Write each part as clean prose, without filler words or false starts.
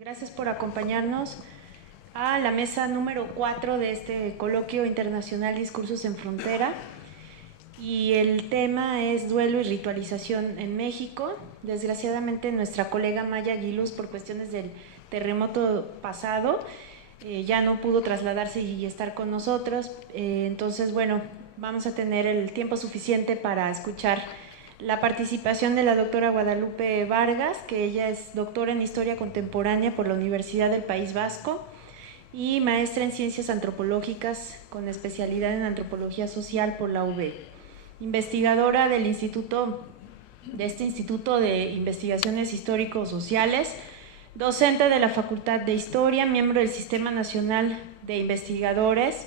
Gracias por acompañarnos a la mesa número 4 de este coloquio internacional Discursos en Frontera. Y el tema es duelo y ritualización en México. Desgraciadamente nuestra colega Maya Aguiluz, por cuestiones del terremoto pasado, ya no pudo trasladarse y estar con nosotros. Entonces, bueno, vamos a tener el tiempo suficiente para escuchar la participación de la doctora Guadalupe Vargas, que ella es doctora en Historia Contemporánea por la Universidad del País Vasco y maestra en Ciencias Antropológicas con especialidad en Antropología Social por la UB. Investigadora del Instituto de Investigaciones Histórico-Sociales, docente de la Facultad de Historia, miembro del Sistema Nacional de Investigadores,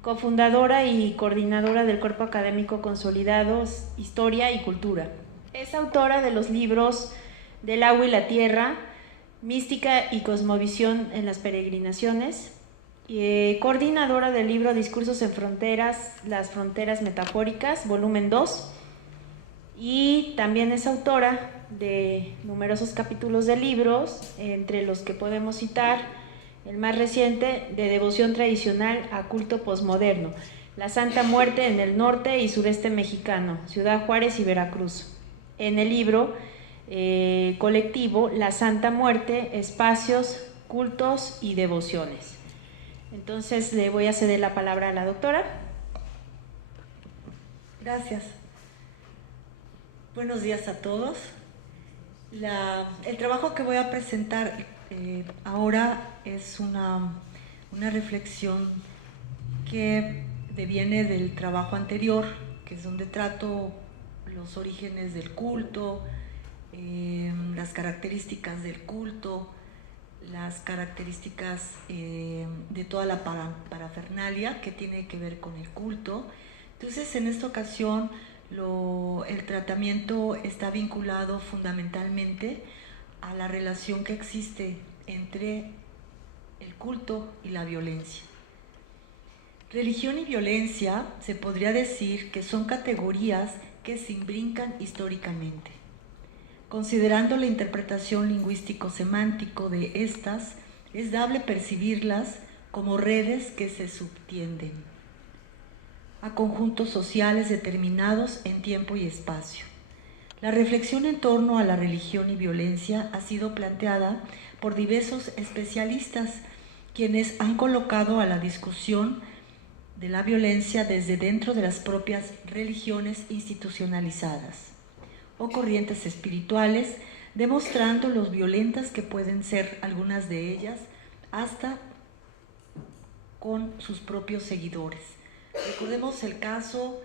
cofundadora y coordinadora del Cuerpo Académico Consolidados Historia y Cultura. Es autora de los libros Del agua y la tierra, Mística y Cosmovisión en las peregrinaciones, coordinadora del libro Discursos en Fronteras, las fronteras metafóricas, volumen 2, y también es autora de numerosos capítulos de libros, entre los que podemos citar el más reciente, de devoción tradicional a culto posmoderno, la Santa Muerte en el norte y sureste mexicano, Ciudad Juárez y Veracruz. En el libro colectivo La Santa Muerte, espacios, cultos y devociones. Entonces le voy a ceder la palabra a la doctora. Gracias. Buenos días a todos. El trabajo que voy a presentar ahora es una reflexión que deviene del trabajo anterior, que es donde trato los orígenes del culto, las características del culto, las características de toda la parafernalia que tiene que ver con el culto. Entonces, en esta ocasión, el tratamiento está vinculado fundamentalmente a la relación que existe entre el culto y la violencia. Religión y violencia se podría decir que son categorías que se imbrincan históricamente. Considerando la interpretación lingüístico-semántico de estas, es dable percibirlas como redes que se subtienden a conjuntos sociales determinados en tiempo y espacio. La reflexión en torno a la religión y violencia ha sido planteada por diversos especialistas, quienes han colocado a la discusión de la violencia desde dentro de las propias religiones institucionalizadas o corrientes espirituales, demostrando lo violentas que pueden ser algunas de ellas, hasta con sus propios seguidores. Recordemos el caso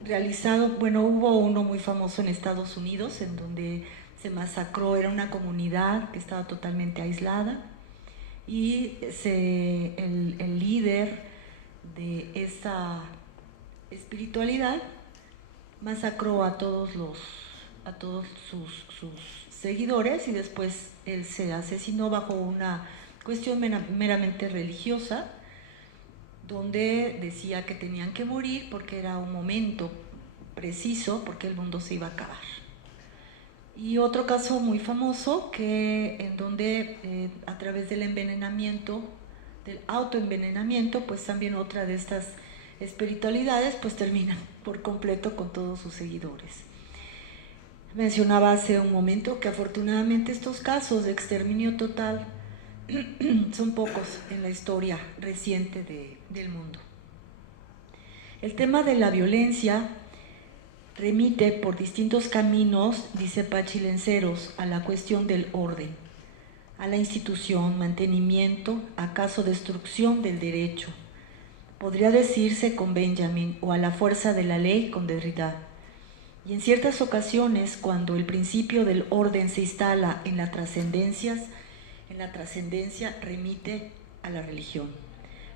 hubo uno muy famoso en Estados Unidos, en donde se masacró, era una comunidad que estaba totalmente aislada, y el líder de esa espiritualidad masacró a todos sus seguidores, y después él se asesinó bajo una cuestión meramente religiosa, donde decía que tenían que morir porque era un momento preciso, porque el mundo se iba a acabar. Y otro caso muy famoso, en donde a través del envenenamiento, del autoenvenenamiento, pues también otra de estas espiritualidades pues termina por completo con todos sus seguidores. Mencionaba hace un momento que afortunadamente estos casos de exterminio total son pocos en la historia reciente del mundo. El tema de la violencia remite por distintos caminos, dice Pachi Lenceros, a la cuestión del orden, a la institución, mantenimiento, acaso destrucción del derecho. Podría decirse con Benjamin, o a la fuerza de la ley con Derrida. Y en ciertas ocasiones, cuando el principio del orden se instala en la trascendencia remite a la religión.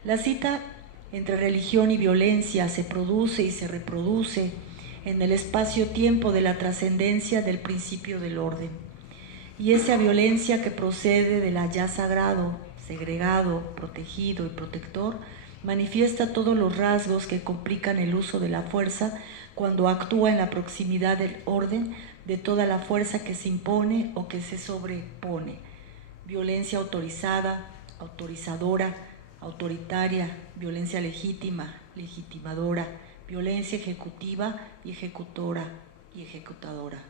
La cita entre religión y violencia se produce y se reproduce en el espacio-tiempo de la trascendencia del principio del orden. Y esa violencia que procede del ya sagrado, segregado, protegido y protector, manifiesta todos los rasgos que complican el uso de la fuerza cuando actúa en la proximidad del orden de toda la fuerza que se impone o que se sobrepone, violencia autorizada, autorizadora, autoritaria, violencia legítima, legitimadora, violencia ejecutiva y ejecutora y ejecutadora.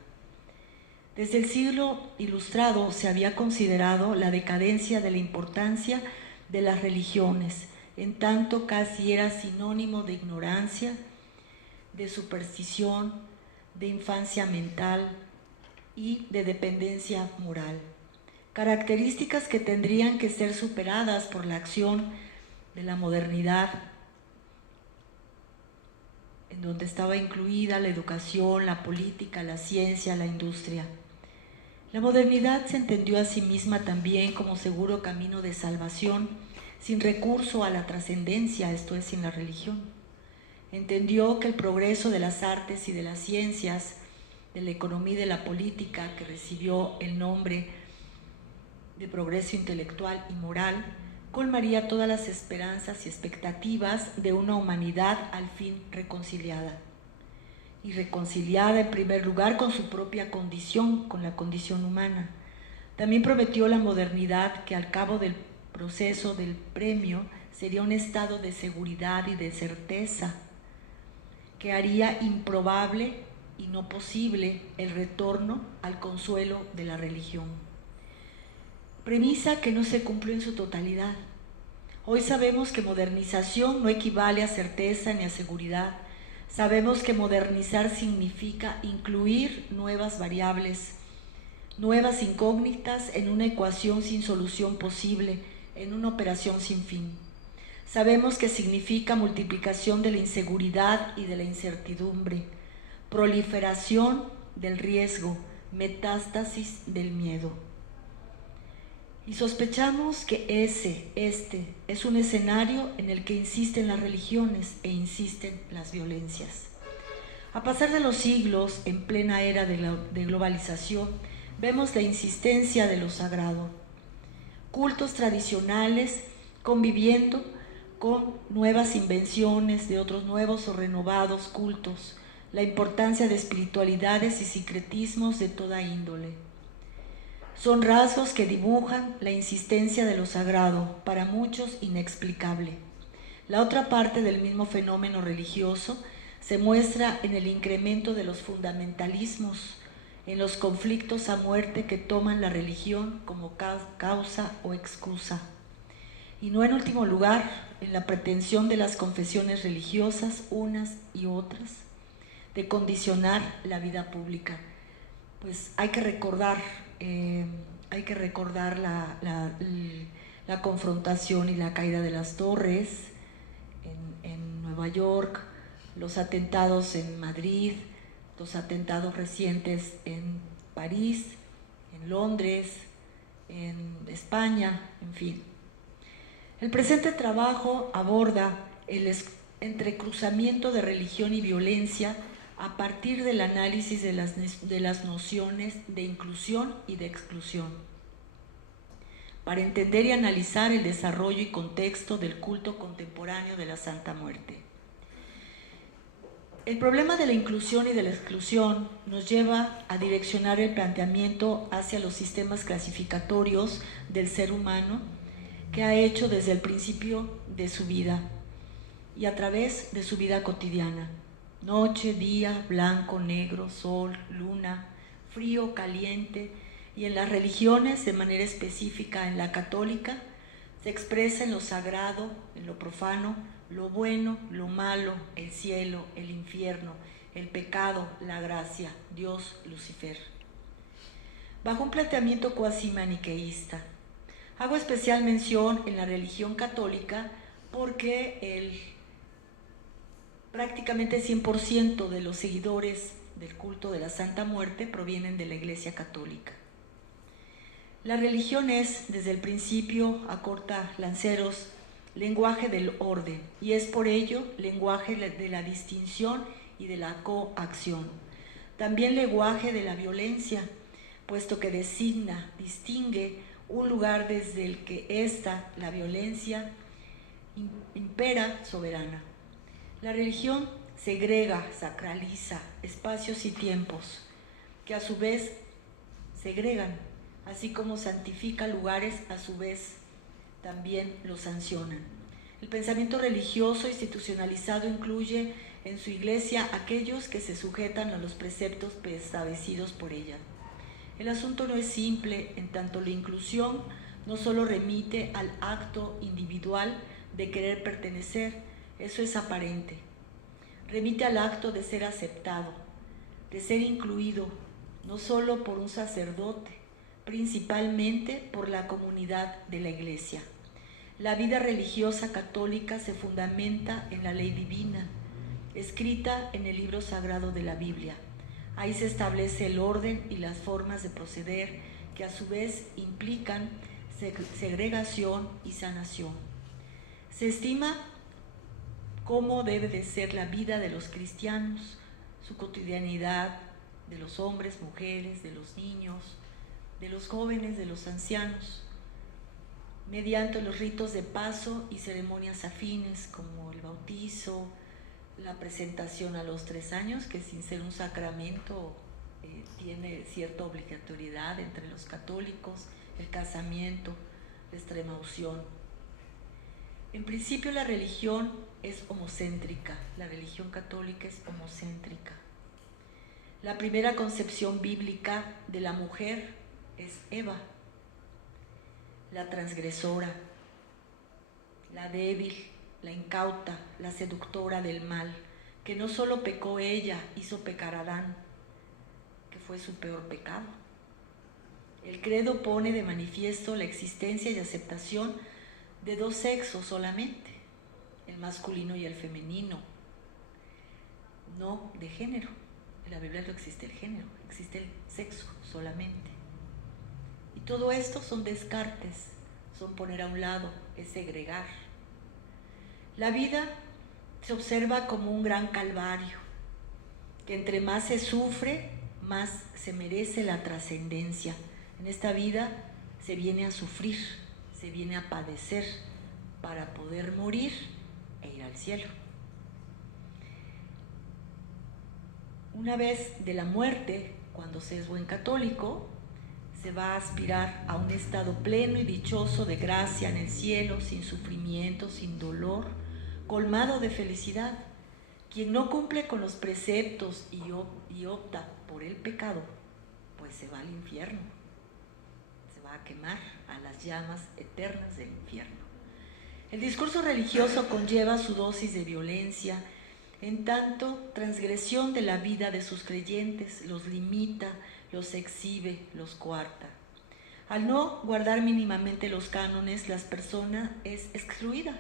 Desde el siglo ilustrado se había considerado la decadencia de la importancia de las religiones, en tanto casi era sinónimo de ignorancia, de superstición, de infancia mental y de dependencia moral. Características que tendrían que ser superadas por la acción de la modernidad, en donde estaba incluida la educación, la política, la ciencia, la industria. La modernidad se entendió a sí misma también como seguro camino de salvación, sin recurso a la trascendencia, esto es, sin la religión. Entendió que el progreso de las artes y de las ciencias, de la economía y de la política, que recibió el nombre de progreso intelectual y moral, colmaría todas las esperanzas y expectativas de una humanidad al fin reconciliada. Y reconciliada en primer lugar con su propia condición, con la condición humana. También prometió la modernidad que al cabo del proceso del premio sería un estado de seguridad y de certeza que haría improbable y no posible el retorno al consuelo de la religión. Premisa que no se cumplió en su totalidad. Hoy sabemos que modernización no equivale a certeza ni a seguridad. Sabemos que modernizar significa incluir nuevas variables, nuevas incógnitas en una ecuación sin solución posible, en una operación sin fin. Sabemos que significa multiplicación de la inseguridad y de la incertidumbre, proliferación del riesgo, metástasis del miedo. Y sospechamos que este es un escenario en el que insisten las religiones e insisten las violencias. A pasar de los siglos, en plena era de globalización, vemos la insistencia de lo sagrado. Cultos tradicionales conviviendo con nuevas invenciones de otros nuevos o renovados cultos, la importancia de espiritualidades y sincretismos de toda índole. Son rasgos que dibujan la insistencia de lo sagrado, para muchos inexplicable. La otra parte del mismo fenómeno religioso se muestra en el incremento de los fundamentalismos, en los conflictos a muerte que toman la religión como causa o excusa. Y no en último lugar, en la pretensión de las confesiones religiosas, unas y otras, de condicionar la vida pública. Pues hay que recordar la confrontación y la caída de las torres en Nueva York, los atentados en Madrid, los atentados recientes en París, en Londres, en España, en fin. El presente trabajo aborda el entrecruzamiento de religión y violencia a partir del análisis de las nociones de inclusión y de exclusión, para entender y analizar el desarrollo y contexto del culto contemporáneo de la Santa Muerte. El problema de la inclusión y de la exclusión nos lleva a direccionar el planteamiento hacia los sistemas clasificatorios del ser humano que ha hecho desde el principio de su vida y a través de su vida cotidiana. Noche, día, blanco, negro, sol, luna, frío, caliente, y en las religiones, de manera específica en la católica, se expresa en lo sagrado, en lo profano, lo bueno, lo malo, el cielo, el infierno, el pecado, la gracia, Dios, Lucifer. Bajo un planteamiento cuasi maniqueísta. Hago especial mención en la religión católica porque prácticamente 100% de los seguidores del culto de la Santa Muerte provienen de la Iglesia Católica. La religión es, desde el principio, a corta lanceros, lenguaje del orden, y es por ello lenguaje de la distinción y de la coacción. También lenguaje de la violencia, puesto que distingue un lugar desde el que la violencia, impera soberana. La religión segrega, sacraliza espacios y tiempos, que a su vez segregan, así como santifica lugares, a su vez también los sancionan. El pensamiento religioso institucionalizado incluye en su iglesia aquellos que se sujetan a los preceptos establecidos por ella. El asunto no es simple, en tanto la inclusión no solo remite al acto individual de querer pertenecer, eso es aparente. Remite al acto de ser aceptado, de ser incluido, no solo por un sacerdote, principalmente por la comunidad de la Iglesia. La vida religiosa católica se fundamenta en la ley divina, escrita en el libro sagrado de la Biblia. Ahí se establece el orden y las formas de proceder que a su vez implican segregación y sanación. Se estima cómo debe de ser la vida de los cristianos, su cotidianidad, de los hombres, mujeres, de los niños, de los jóvenes, de los ancianos, mediante los ritos de paso y ceremonias afines como el bautizo, la presentación a los 3 años, que sin ser un sacramento tiene cierta obligatoriedad entre los católicos, el casamiento, la extrema unción. En principio la religión es homocéntrica, la religión católica es homocéntrica. La primera concepción bíblica de la mujer es Eva, la transgresora, la débil, la incauta, la seductora del mal, que no solo pecó ella, hizo pecar a Adán, que fue su peor pecado. El credo pone de manifiesto la existencia y aceptación de 2 sexos solamente, el masculino y el femenino, no de género. En la Biblia no existe el género, existe el sexo solamente. Y todo esto son descartes, son poner a un lado, es segregar. La vida se observa como un gran calvario, que entre más se sufre, más se merece la trascendencia. En esta vida se viene a sufrir, se viene a padecer para poder morir e ir al cielo. Una vez de la muerte, cuando se es buen católico, se va a aspirar a un estado pleno y dichoso de gracia en el cielo, sin sufrimiento, sin dolor, colmado de felicidad. Quien no cumple con los preceptos y opta por el pecado, pues se va al infierno, se va a quemar a las llamas eternas del infierno. El discurso religioso conlleva su dosis de violencia, en tanto transgresión de la vida de sus creyentes, los limita, los exhibe, los coarta. Al no guardar mínimamente los cánones, la persona es excluida.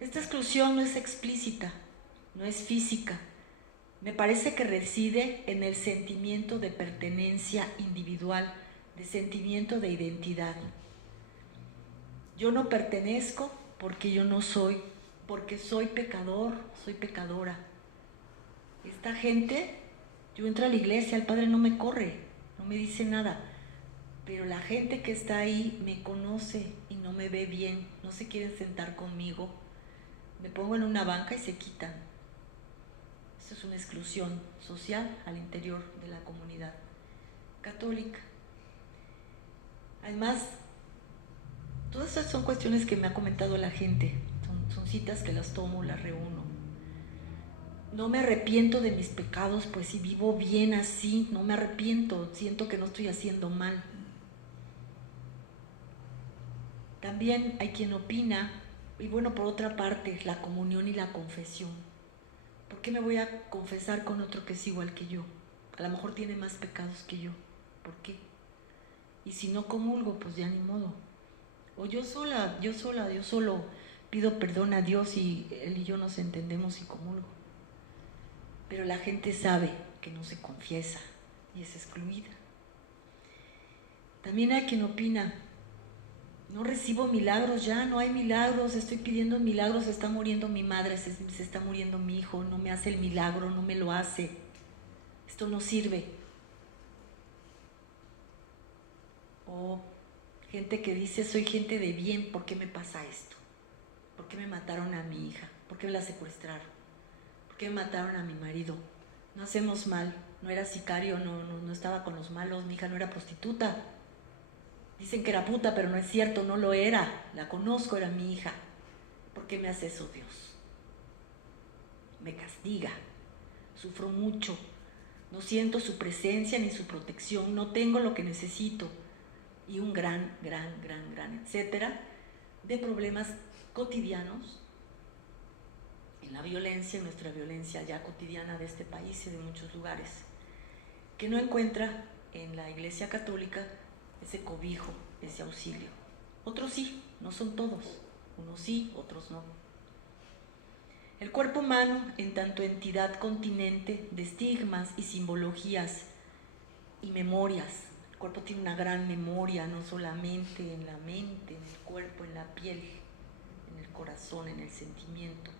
Esta exclusión no es explícita, no es física. Me parece que reside en el sentimiento de pertenencia individual, de sentimiento de identidad. Yo no pertenezco porque yo no soy, porque soy pecador, soy pecadora. Esta gente, yo entro a la iglesia, el Padre no me corre, no me dice nada, pero la gente que está ahí me conoce y no me ve bien, no se quieren sentar conmigo, me pongo en una banca y se quitan. Esto es una exclusión social al interior de la comunidad católica. Además, todas estas son cuestiones que me ha comentado la gente, son citas que las tomo, las reúno. No me arrepiento de mis pecados, pues si vivo bien así, no me arrepiento, siento que no estoy haciendo mal. También hay quien opina, y bueno, por otra parte, la comunión y la confesión. ¿Por qué me voy a confesar con otro que es igual que yo? A lo mejor tiene más pecados que yo. ¿Por qué? Y si no comulgo, pues ya ni modo. O yo solo pido perdón a Dios y Él y yo nos entendemos y comulgo. Pero la gente sabe que no se confiesa y es excluida. También hay quien opina, no recibo milagros ya, no hay milagros, estoy pidiendo milagros, se está muriendo mi madre, se está muriendo mi hijo, no me hace el milagro, no me lo hace, esto no sirve. O gente que dice, soy gente de bien, ¿por qué me pasa esto? ¿Por qué me mataron a mi hija? ¿Por qué me la secuestraron? ¿Por qué me mataron a mi marido? No hacemos mal, no era sicario, no estaba con los malos, mi hija no era prostituta. Dicen que era puta, pero no es cierto, no lo era. La conozco, era mi hija. ¿Por qué me hace eso Dios? Me castiga, sufro mucho, no siento su presencia ni su protección, no tengo lo que necesito. Y un gran, etcétera, de problemas cotidianos en la violencia, en nuestra violencia ya cotidiana de este país y de muchos lugares, que no encuentra en la Iglesia Católica ese cobijo, ese auxilio. Otros sí, no son todos, unos sí, otros no. El cuerpo humano, en tanto entidad continente de estigmas y simbologías y memorias. El cuerpo tiene una gran memoria, no solamente en la mente, en el cuerpo, en la piel, en el corazón, en el sentimiento.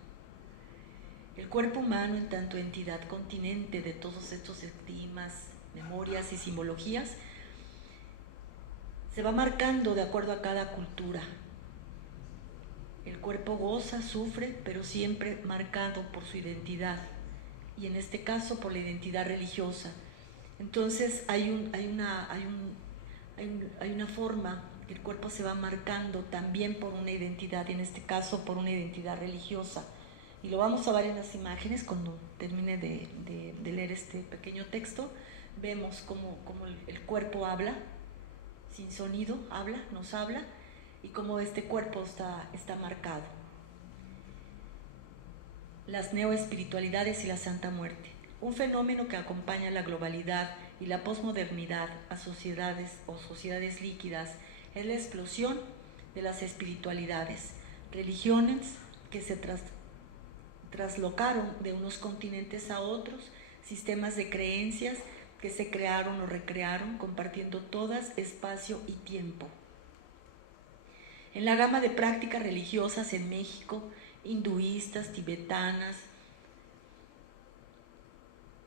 El cuerpo humano, en tanto entidad continente de todos estos estigmas, memorias y simbologías, se va marcando de acuerdo a cada cultura. El cuerpo goza, sufre, pero siempre marcado por su identidad, y en este caso por la identidad religiosa. Entonces hay una forma que el cuerpo se va marcando también por una identidad, y en este caso por una identidad religiosa. Y lo vamos a ver en las imágenes cuando termine de leer este pequeño texto. Vemos cómo el cuerpo habla, sin sonido, nos habla, y cómo este cuerpo está marcado. Las neoespiritualidades y la Santa Muerte. Un fenómeno que acompaña la globalidad y la posmodernidad a sociedades líquidas es la explosión de las espiritualidades, religiones que se traslocaron de unos continentes a otros, sistemas de creencias que se crearon o recrearon, compartiendo todas espacio y tiempo. En la gama de prácticas religiosas en México, hinduistas, tibetanas,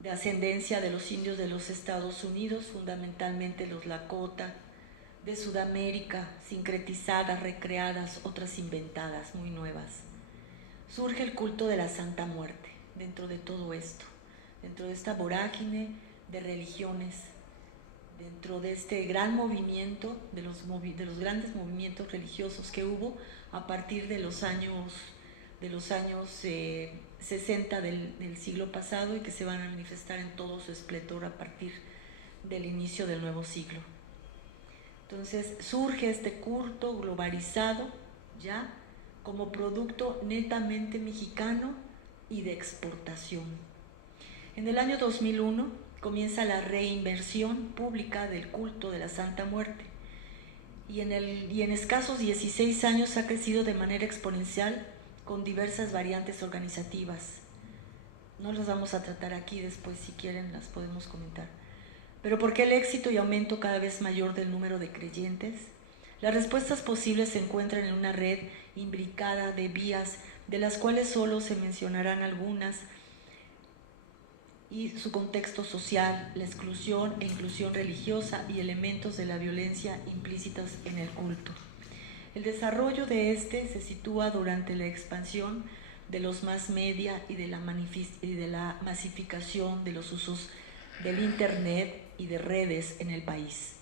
de ascendencia de los indios de los Estados Unidos, fundamentalmente los Lakota, de Sudamérica, sincretizadas, recreadas, otras inventadas, muy nuevas. Surge el culto de la Santa Muerte dentro de todo esto, dentro de esta vorágine de religiones, dentro de este gran movimiento, de los grandes movimientos religiosos que hubo a partir de los años 60 del siglo pasado, y que se van a manifestar en todo su esplendor a partir del inicio del nuevo siglo. Entonces surge este culto globalizado ya como producto netamente mexicano y de exportación. En el año 2001 comienza la reinversión pública del culto de la Santa Muerte, y en escasos 16 años ha crecido de manera exponencial con diversas variantes organizativas. No las vamos a tratar aquí, después si quieren las podemos comentar. Pero ¿por qué el éxito y aumento cada vez mayor del número de creyentes? Las respuestas posibles se encuentran en una red imbricada de vías, de las cuales solo se mencionarán algunas, y su contexto social, la exclusión e inclusión religiosa y elementos de la violencia implícitas en el culto. El desarrollo de este se sitúa durante la expansión de los mass media y de la masificación de los usos del Internet y de redes en el país.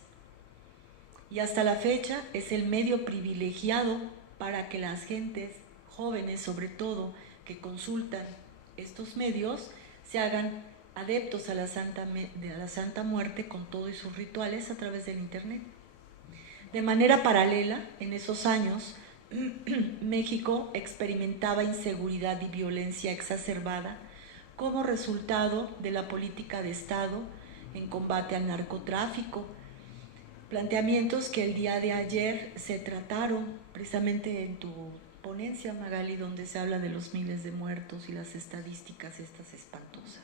Y hasta la fecha es el medio privilegiado para que las gentes jóvenes, sobre todo, que consultan estos medios, se hagan adeptos a la Santa Muerte con todo y sus rituales a través del Internet. De manera paralela, en esos años, México experimentaba inseguridad y violencia exacerbada como resultado de la política de Estado en combate al narcotráfico, planteamientos que el día de ayer se trataron precisamente en tu ponencia, Magali, donde se habla de los miles de muertos y las estadísticas estas espantosas.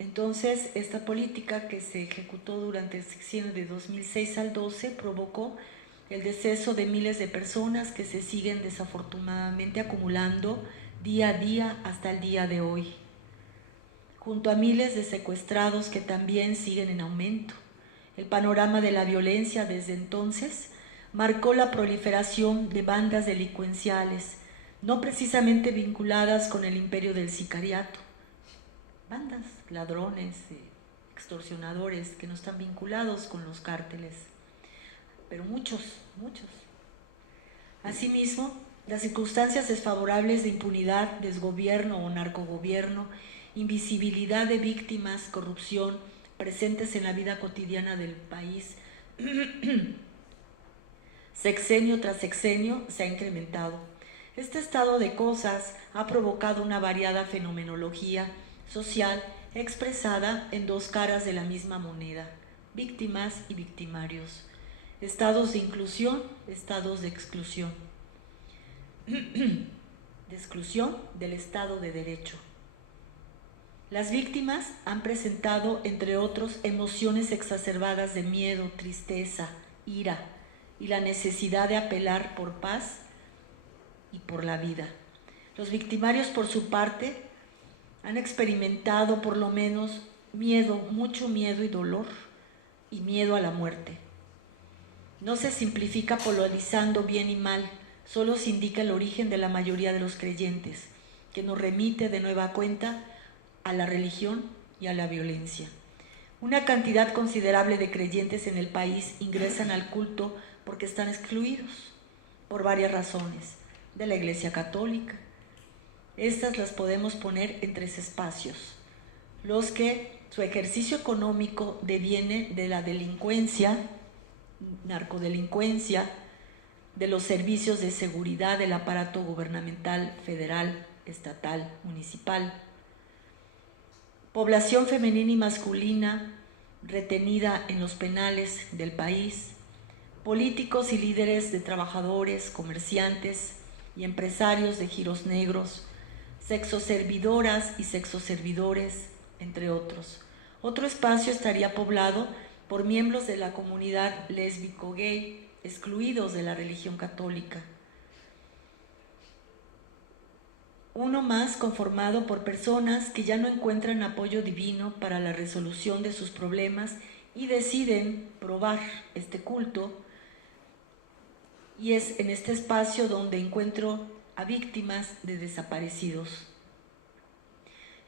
Entonces, esta política que se ejecutó durante el sexenio de 2006 al 12 provocó el deceso de miles de personas que se siguen desafortunadamente acumulando día a día hasta el día de hoy, junto a miles de secuestrados que también siguen en aumento. El panorama de la violencia desde entonces marcó la proliferación de bandas delincuenciales, no precisamente vinculadas con el imperio del sicariato, bandas, ladrones, extorsionadores que no están vinculados con los cárteles, pero muchos. Asimismo, las circunstancias desfavorables de impunidad, desgobierno o narcogobierno, invisibilidad de víctimas, corrupción, presentes en la vida cotidiana del país, sexenio tras sexenio se ha incrementado. Este estado de cosas ha provocado una variada fenomenología social expresada en dos caras de la misma moneda, víctimas y victimarios, estados de inclusión, estados de exclusión, de exclusión del Estado de Derecho. Las víctimas han presentado, entre otros, emociones exacerbadas de miedo, tristeza, ira y la necesidad de apelar por paz y por la vida. Los victimarios, por su parte, han experimentado por lo menos miedo, mucho miedo y dolor, y miedo a la muerte. No se simplifica polarizando bien y mal, solo se indica el origen de la mayoría de los creyentes, que nos remite de nueva cuenta a la religión y a la violencia. Una cantidad considerable de creyentes en el país ingresan al culto porque están excluidos por varias razones de la Iglesia Católica. Estas las podemos poner en tres espacios: los que su ejercicio económico deviene de la delincuencia, narcodelincuencia, de los servicios de seguridad del aparato gubernamental, federal, estatal, municipal. Población femenina y masculina retenida en los penales del país, políticos y líderes de trabajadores, comerciantes y empresarios de giros negros, sexoservidoras y sexoservidores, entre otros. Otro espacio estaría poblado por miembros de la comunidad lésbico-gay, excluidos de la religión católica. Uno más conformado por personas que ya no encuentran apoyo divino para la resolución de sus problemas y deciden probar este culto, y es en este espacio donde encuentro a víctimas de desaparecidos.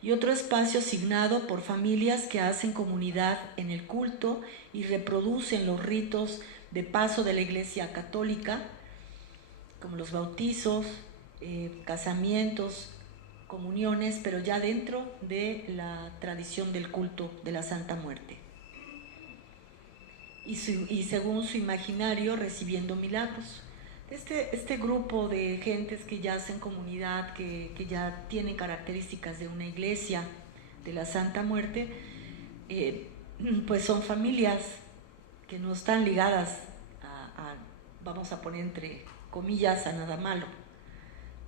Y otro espacio asignado por familias que hacen comunidad en el culto y reproducen los ritos de paso de la Iglesia Católica, como los bautizos, casamientos, comuniones, pero ya dentro de la tradición del culto de la Santa Muerte. Y según su imaginario, recibiendo milagros. Este grupo de gentes que ya hacen comunidad, que ya tienen características de una iglesia de la Santa Muerte, pues son familias que no están ligadas vamos a poner entre comillas, a nada malo,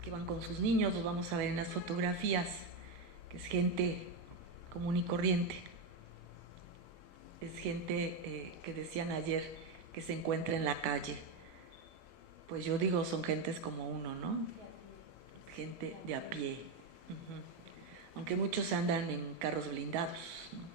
que van con sus niños, los vamos a ver en las fotografías, que es gente común y corriente, es gente que decían ayer que se encuentra en la calle. Pues yo digo, son gentes como uno, ¿no? Gente de a pie. Aunque muchos andan en carros blindados, ¿no?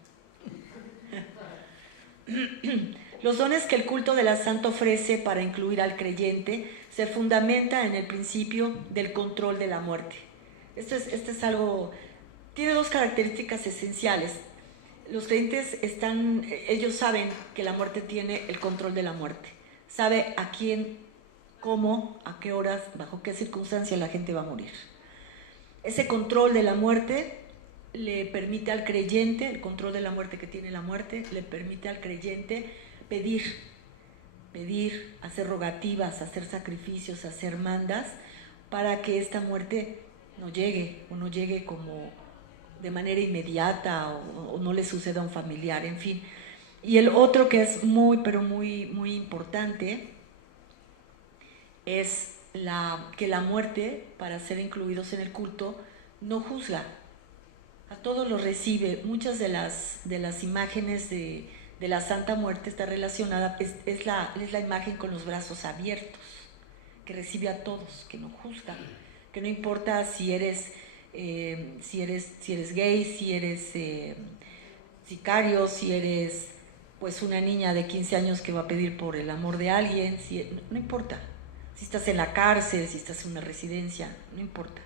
Los dones que el culto de la Santa ofrece para incluir al creyente se fundamenta en el principio del control de la muerte. Esto es algo, tiene dos características esenciales. Los creyentes ellos saben que la muerte tiene el control de la muerte. Sabe a quién, cómo, a qué horas, bajo qué circunstancias la gente va a morir. Ese control de la muerte le permite al creyente, el control de la muerte que tiene la muerte, le permite al creyente pedir, hacer rogativas, hacer sacrificios, hacer mandas, para que esta muerte no llegue, o no llegue como de manera inmediata, o no le suceda a un familiar, en fin. Y el otro que es muy, pero muy, muy importante, es que la muerte, para ser incluidos en el culto, no juzga, a todos los recibe. Muchas de las imágenes de la Santa Muerte está relacionada, es la imagen con los brazos abiertos, que recibe a todos, que no juzga, que no importa si eres gay, si eres sicario, si eres pues una niña de 15 años que va a pedir por el amor de alguien, no importa, si estás en la cárcel, si estás en una residencia, no importa,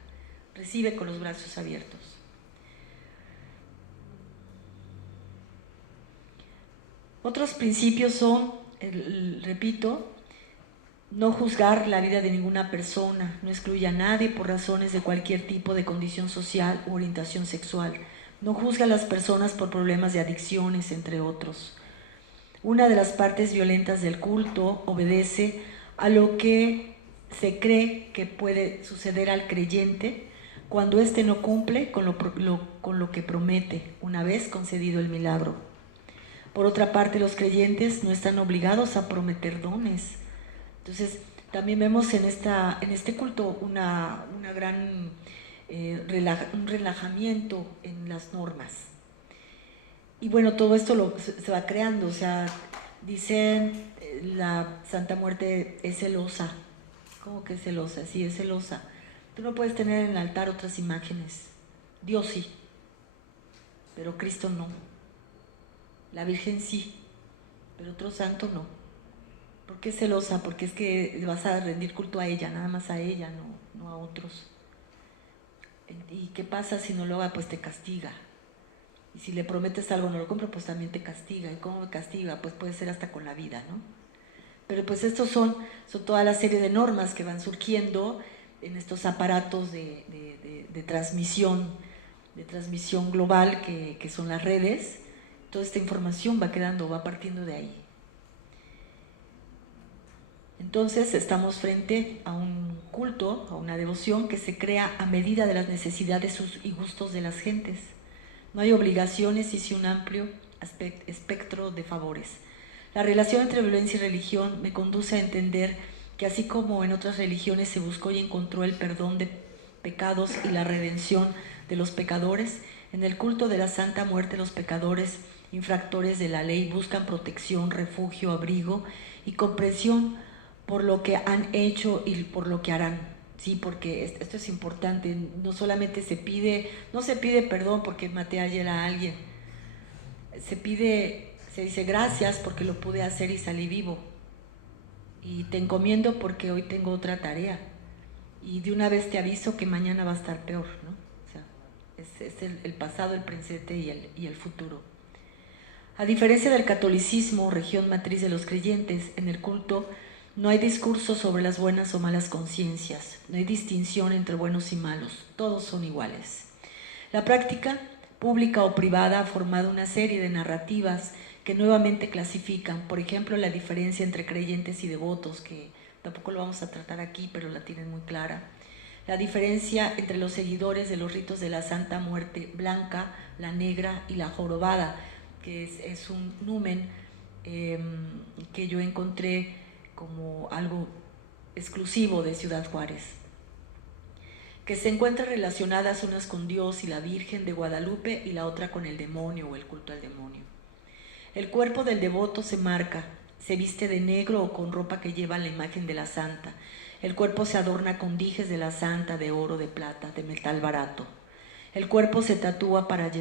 recibe con los brazos abiertos. Otros principios son, repito, no juzgar la vida de ninguna persona, no excluye a nadie por razones de cualquier tipo de condición social u orientación sexual, no juzga a las personas por problemas de adicciones, entre otros. Una de las partes violentas del culto obedece a lo que se cree que puede suceder al creyente cuando éste no cumple con lo que promete una vez concedido el milagro. Por otra parte, los creyentes no están obligados a prometer dones. Entonces, también vemos en este culto un relajamiento en las normas. Y bueno, todo esto se va creando, o sea, dicen la Santa Muerte es celosa. ¿Cómo que es celosa? Sí, es celosa. Tú no puedes tener en el altar otras imágenes. Dios sí, pero Cristo no. La Virgen sí, pero otro santo no. ¿Por qué es celosa? Porque es que vas a rendir culto a ella, nada más a ella, no a otros. ¿Y qué pasa si no lo haga? Pues te castiga. Y si le prometes algo no lo compra, pues también te castiga. ¿Y cómo me castiga? Pues puede ser hasta con la vida, ¿no? Pero pues estos son toda la serie de normas que van surgiendo en estos aparatos de transmisión global que son las redes. Toda esta información va partiendo de ahí. Entonces estamos frente a un culto, a una devoción que se crea a medida de las necesidades y gustos de las gentes. No hay obligaciones y sí un amplio espectro de favores. La relación entre violencia y religión me conduce a entender que así como en otras religiones se buscó y encontró el perdón de pecados y la redención de los pecadores, en el culto de la Santa Muerte los pecadores, infractores de la ley, buscan protección, refugio, abrigo y comprensión por lo que han hecho y por lo que harán. Sí, porque esto es importante, no solamente no se pide perdón porque maté ayer a alguien, se dice gracias porque lo pude hacer y salí vivo, y te encomiendo porque hoy tengo otra tarea, y de una vez te aviso que mañana va a estar peor, ¿no? O sea, es el pasado, el presente y el futuro. A diferencia del catolicismo, región matriz de los creyentes, en el culto no hay discurso sobre las buenas o malas conciencias, no hay distinción entre buenos y malos, todos son iguales. La práctica, pública o privada, ha formado una serie de narrativas que nuevamente clasifican, por ejemplo, la diferencia entre creyentes y devotos, que tampoco lo vamos a tratar aquí, pero la tienen muy clara. La diferencia entre los seguidores de los ritos de la Santa Muerte blanca, la negra y la jorobada, que es un numen que yo encontré como algo exclusivo de Ciudad Juárez, que se encuentran relacionadas unas con Dios y la Virgen de Guadalupe y la otra con el demonio o el culto al demonio. El cuerpo del devoto se marca, se viste de negro o con ropa que lleva la imagen de la santa. El cuerpo se adorna con dijes de la santa, de oro, de plata, de metal barato. El cuerpo se tatúa para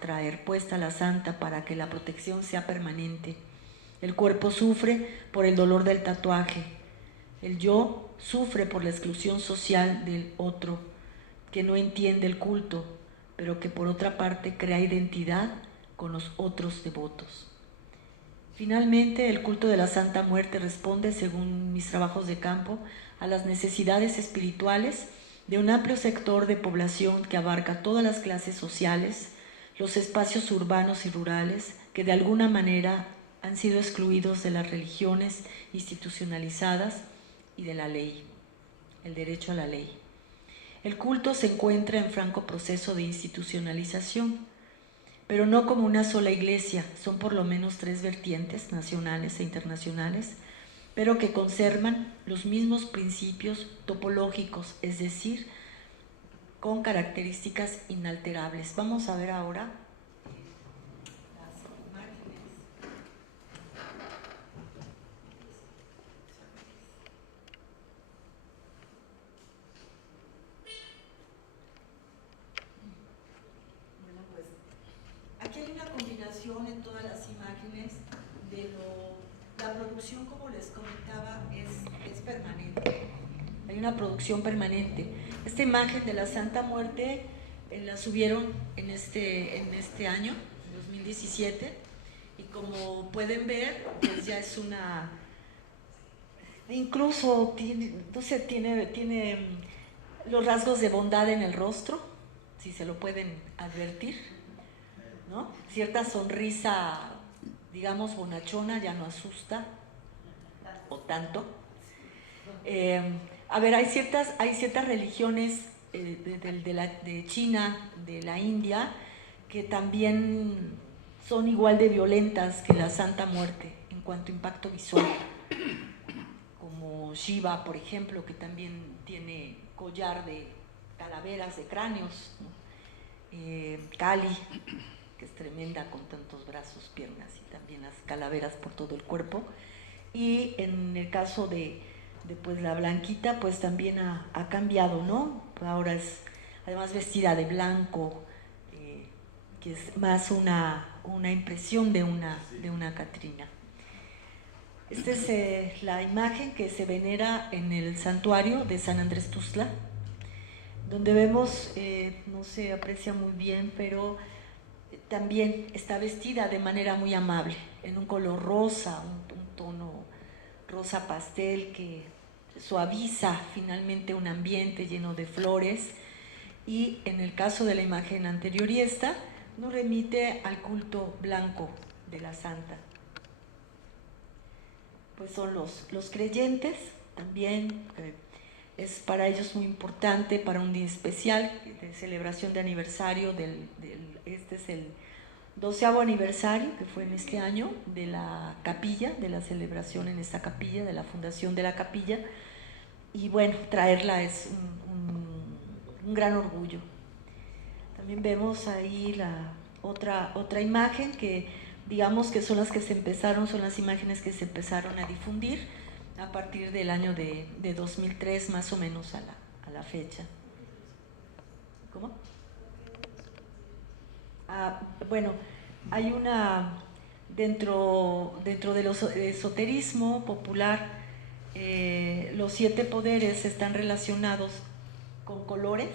traer puesta la santa para que la protección sea permanente. El cuerpo sufre por el dolor del tatuaje. El yo sufre por la exclusión social del otro, que no entiende el culto, pero que por otra parte crea identidad con los otros devotos. Finalmente, el culto de la Santa Muerte responde, según mis trabajos de campo, a las necesidades espirituales de un amplio sector de población que abarca todas las clases sociales, los espacios urbanos y rurales que de alguna manera han sido excluidos de las religiones institucionalizadas y de la ley, el derecho a la ley. El culto se encuentra en franco proceso de institucionalización, pero no como una sola iglesia, son por lo menos 3 vertientes nacionales e internacionales, pero que conservan los mismos principios topológicos, es decir, con características inalterables. Vamos a ver ahora las imágenes. Bueno, pues aquí hay una combinación en todas las imágenes de la producción, como les comentaba, es permanente. Hay una producción permanente. Esta imagen de la Santa Muerte la subieron en este año, 2017, Y como pueden ver, pues ya es una... Incluso tiene, no sé, tiene los rasgos de bondad en el rostro, si se lo pueden advertir, ¿no? Cierta sonrisa, digamos, bonachona, ya no asusta, o tanto. A ver, hay ciertas religiones de China, de la India, que también son igual de violentas que la Santa Muerte en cuanto a impacto visual, como Shiva, por ejemplo, que también tiene collar de calaveras de cráneos, ¿no? Kali, que es tremenda con tantos brazos, piernas y también las calaveras por todo el cuerpo. Y en el caso de pues la Blanquita, pues también ha cambiado, ¿no? Ahora es además vestida de blanco, que es más una impresión de una Catrina. Esta es la imagen que se venera en el santuario de San Andrés Tuxtla, donde vemos, no se aprecia muy bien, pero también está vestida de manera muy amable, en un color rosa, un tono rosa pastel que suaviza finalmente un ambiente lleno de flores, y en el caso de la imagen anterior y esta, nos remite al culto blanco de la santa. Pues son los creyentes también, es para ellos muy importante, para un día especial de celebración de aniversario, este es el 12º aniversario, que fue en este año, de la capilla, de la celebración en esta capilla, de la fundación de la capilla, y bueno, traerla es un gran orgullo. También vemos ahí la otra imagen que digamos que son las imágenes que se empezaron a difundir a partir del año de 2003 más o menos a la fecha. ¿Cómo? Bueno, hay dentro del esoterismo popular, los 7 poderes están relacionados con colores,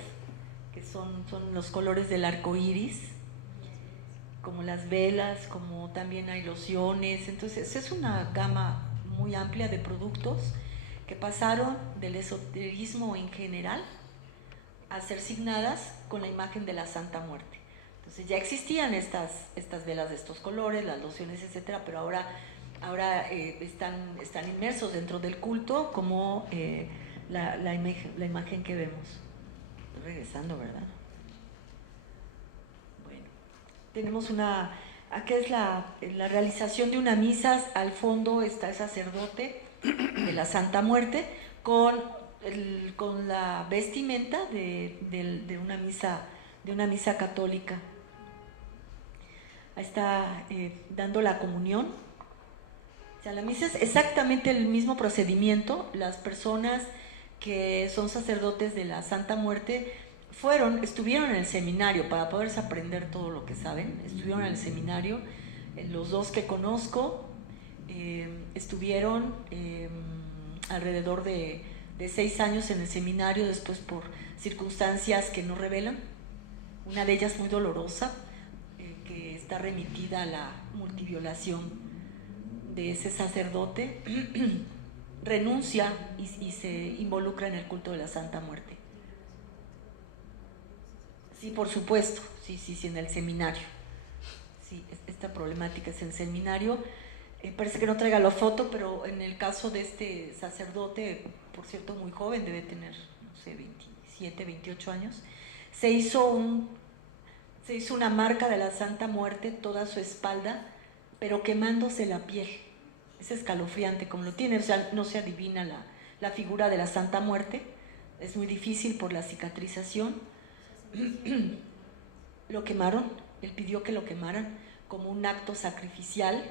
que son los colores del arco iris, como las velas, como también hay lociones. Entonces es una gama muy amplia de productos que pasaron del esoterismo en general a ser signadas con la imagen de la Santa Muerte. Entonces ya existían estas velas de estos colores, las lociones, etcétera, pero ahora están inmersos dentro del culto como la imagen que vemos. Estoy regresando, ¿verdad? Bueno, tenemos aquí es la realización de una misa. Al fondo está el sacerdote de la Santa Muerte con la vestimenta de una misa católica. Ahí está dando la comunión. O sea, la misa es exactamente el mismo procedimiento. Las personas que son sacerdotes de la Santa Muerte estuvieron en el seminario para poderse aprender todo lo que saben. Estuvieron en el seminario. Los 2 que conozco estuvieron alrededor de 6 años en el seminario, después por circunstancias que no revelan. Una de ellas muy dolorosa, que está remitida a la multiviolación de ese sacerdote, renuncia y se involucra en el culto de la Santa Muerte. Sí, por supuesto, sí, en el seminario. Sí, esta problemática es en el seminario. Parece que no traiga la foto, pero en el caso de este sacerdote, por cierto muy joven, debe tener, no sé, 27, 28 años, se hizo una marca de la Santa Muerte, toda su espalda, pero quemándose la piel. Es escalofriante como lo tiene, o sea, no se adivina la figura de la Santa Muerte, es muy difícil por la cicatrización. Lo quemaron, él pidió que lo quemaran como un acto sacrificial,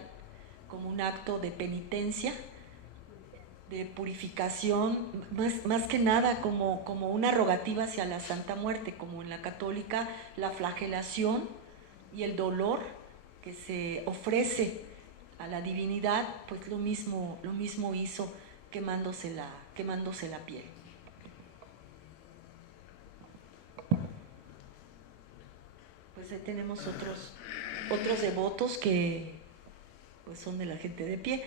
como un acto de penitencia, de purificación, más que nada como una rogativa hacia la Santa Muerte, como en la católica la flagelación y el dolor que se ofrece a la divinidad, pues lo mismo hizo quemándose la piel. Pues ahí tenemos otros devotos que pues son de la gente de pie.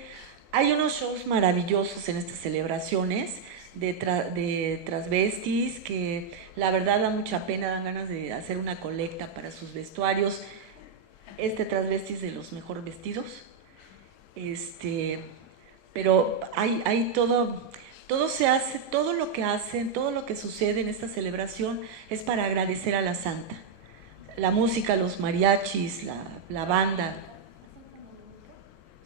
Hay unos shows maravillosos en estas celebraciones de transvestis que la verdad da mucha pena, dan ganas de hacer una colecta para sus vestuarios. Este transvesti es de los mejor vestidos, pero hay todo se hace, todo lo que hacen, todo lo que sucede en esta celebración es para agradecer a la santa. La música, los mariachis, la banda.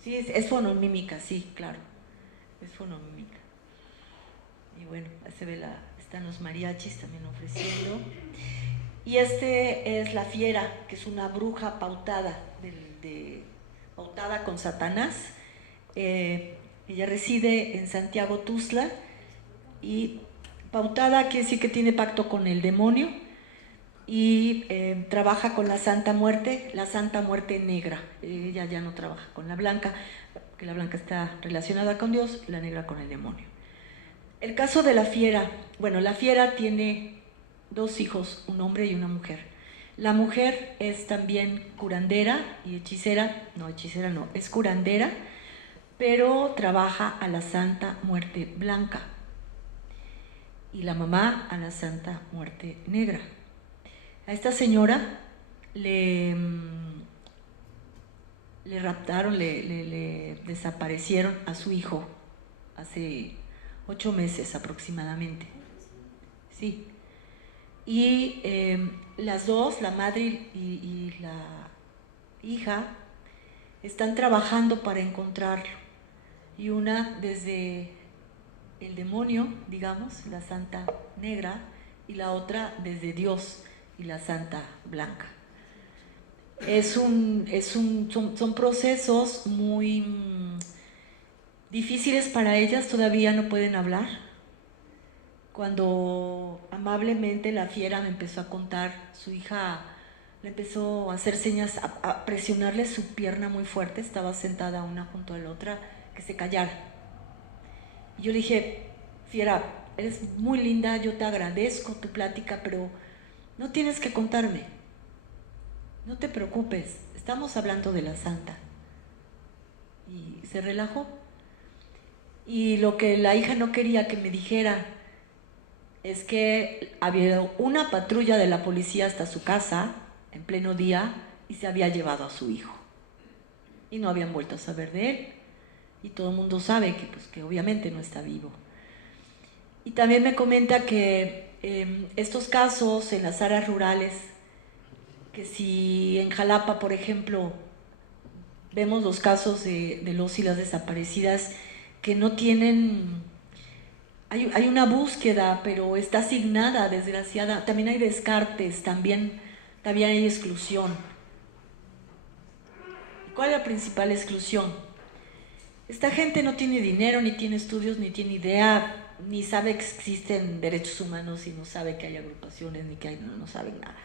Sí, es fonomímica, sí, claro, es fonomímica. Y bueno, se ve están los mariachis también ofreciendo. Y es la fiera, que es una bruja pautada, pautada con Satanás. Ella reside en Santiago Tuzla y pautada quiere decir que tiene pacto con el demonio y trabaja con la Santa Muerte negra. Ella ya no trabaja con la blanca, porque la blanca está relacionada con Dios y la negra con el demonio. El caso de la fiera, bueno, la fiera tiene 2 hijos, un hombre y una mujer. La mujer es también curandera y hechicera no, es curandera, pero trabaja a la Santa Muerte Blanca y la mamá a la Santa Muerte Negra. A esta señora le raptaron, le desaparecieron a su hijo hace 8 meses aproximadamente. Sí. Y las dos, la madre y la hija, están trabajando para encontrarlo. Y una desde el demonio, digamos, la Santa Negra, y la otra desde Dios y la Santa Blanca. Son procesos muy difíciles para ellas, todavía no pueden hablar. Cuando amablemente la fiera me empezó a contar, su hija le empezó a hacer señas, a presionarle su pierna muy fuerte, estaba sentada una junto a la otra, que se callara. Y yo le dije, fiera, eres muy linda, yo te agradezco tu plática, pero no tienes que contarme, no te preocupes, estamos hablando de la santa. Y se relajó. Y lo que la hija no quería que me dijera es que había una patrulla de la policía hasta su casa en pleno día y se había llevado a su hijo. Y no habían vuelto a saber de él. Y todo el mundo sabe que obviamente no está vivo. Y también me comenta que estos casos en las áreas rurales, que si en Jalapa, por ejemplo, vemos los casos de los y las desaparecidas que no tienen... Hay una búsqueda, pero está asignada, desgraciada. También hay descartes, también hay exclusión. ¿Cuál es la principal exclusión? Esta gente no tiene dinero, ni tiene estudios, ni tiene idea, ni sabe que existen derechos humanos, y no sabe que hay agrupaciones, ni que hay, no saben nada.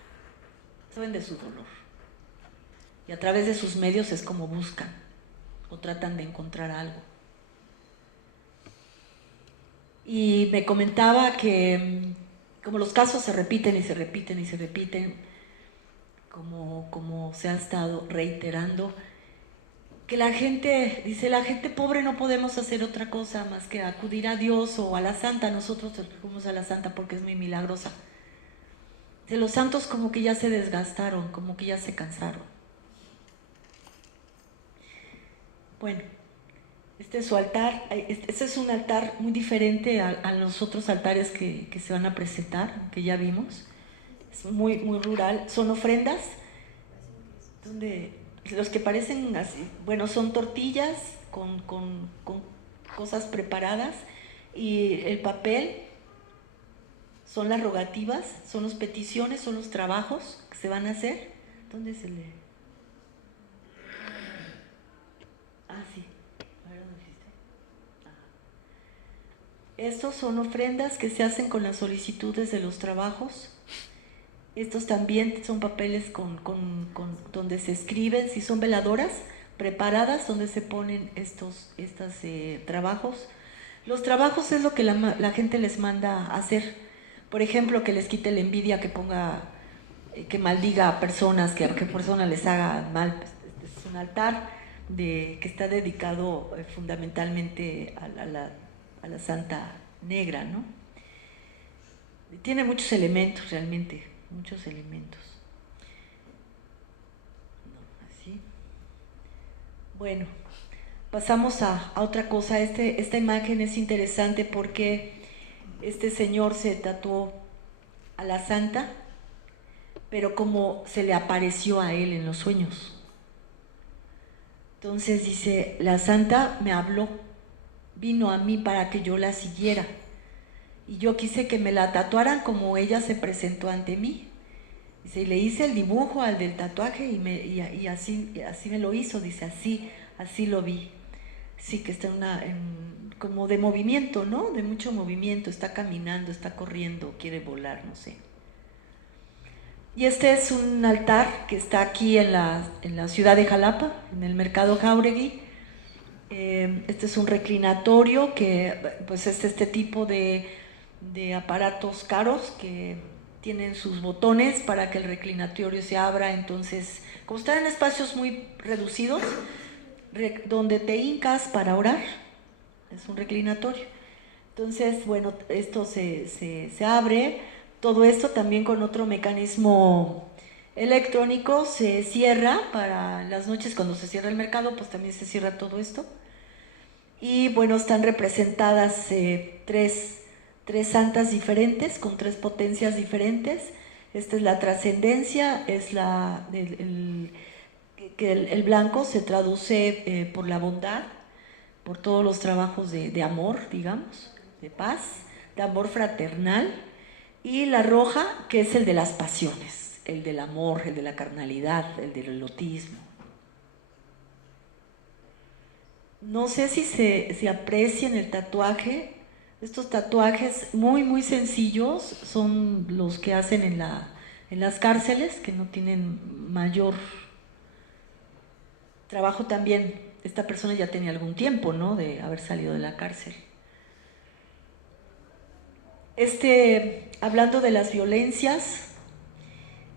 Saben de su dolor. Y a través de sus medios es como buscan o tratan de encontrar algo. Y me comentaba que como los casos se repiten y se repiten y se repiten, como se ha estado reiterando, que la gente, dice, la gente pobre no podemos hacer otra cosa más que acudir a Dios o a la santa. Nosotros recurrimos a la santa porque es muy milagrosa. De los santos como que ya se desgastaron, como que ya se cansaron. Bueno, este es su altar. Este es un altar muy diferente a los otros altares que se van a presentar, que ya vimos. Es muy, muy rural. Son ofrendas donde los que parecen así, bueno, son tortillas con cosas preparadas, y el papel son las rogativas, son las peticiones, son los trabajos que se van a hacer. ¿Dónde se lee? Ah, sí. A ver, ¿dónde dijiste? Estos son ofrendas que se hacen con las solicitudes de los trabajos. Estos también son papeles donde se escriben, si son veladoras preparadas, donde se ponen estos trabajos. Los trabajos es lo que la gente les manda a hacer. Por ejemplo, que les quite la envidia, que maldiga a personas, que a qué persona les haga mal. Este es un altar que está dedicado fundamentalmente a la Santa Negra, ¿no? Tiene muchos elementos, realmente, muchos elementos. No, así. Bueno, pasamos a otra cosa. Esta imagen es interesante porque este señor se tatuó a la Santa, pero como se le apareció a él en los sueños. Entonces dice, la Santa me habló, vino a mí para que yo la siguiera. Y yo quise que me la tatuaran como ella se presentó ante mí. Dice, y le hice el dibujo al del tatuaje y así me lo hizo. Dice, así lo vi. Sí, que está como de movimiento, ¿no? De mucho movimiento, está caminando, está corriendo, quiere volar, no sé. Y este es un altar que está aquí en la ciudad de Jalapa, en el mercado Jáuregui. Este es un reclinatorio que pues es este tipo de aparatos caros que tienen sus botones para que el reclinatorio se abra. Entonces, como están en espacios muy reducidos, donde te hincas para orar, es un reclinatorio. Entonces, bueno, esto se abre. Todo esto también con otro mecanismo electrónico se cierra para las noches. Cuando se cierra el mercado, pues también se cierra todo esto. Y bueno, están representadas tres santas diferentes, con tres potencias diferentes. Esta es la trascendencia, es el blanco se traduce por la bondad, por todos los trabajos de amor, digamos, de paz, de amor fraternal. Y la roja, que es el de las pasiones, el del amor, el de la carnalidad, el del erotismo. No sé si se aprecia en el tatuaje. Estos tatuajes muy, muy sencillos son los que hacen en las cárceles, que no tienen mayor trabajo también. Esta persona ya tenía algún tiempo, ¿no?, de haber salido de la cárcel. Hablando de las violencias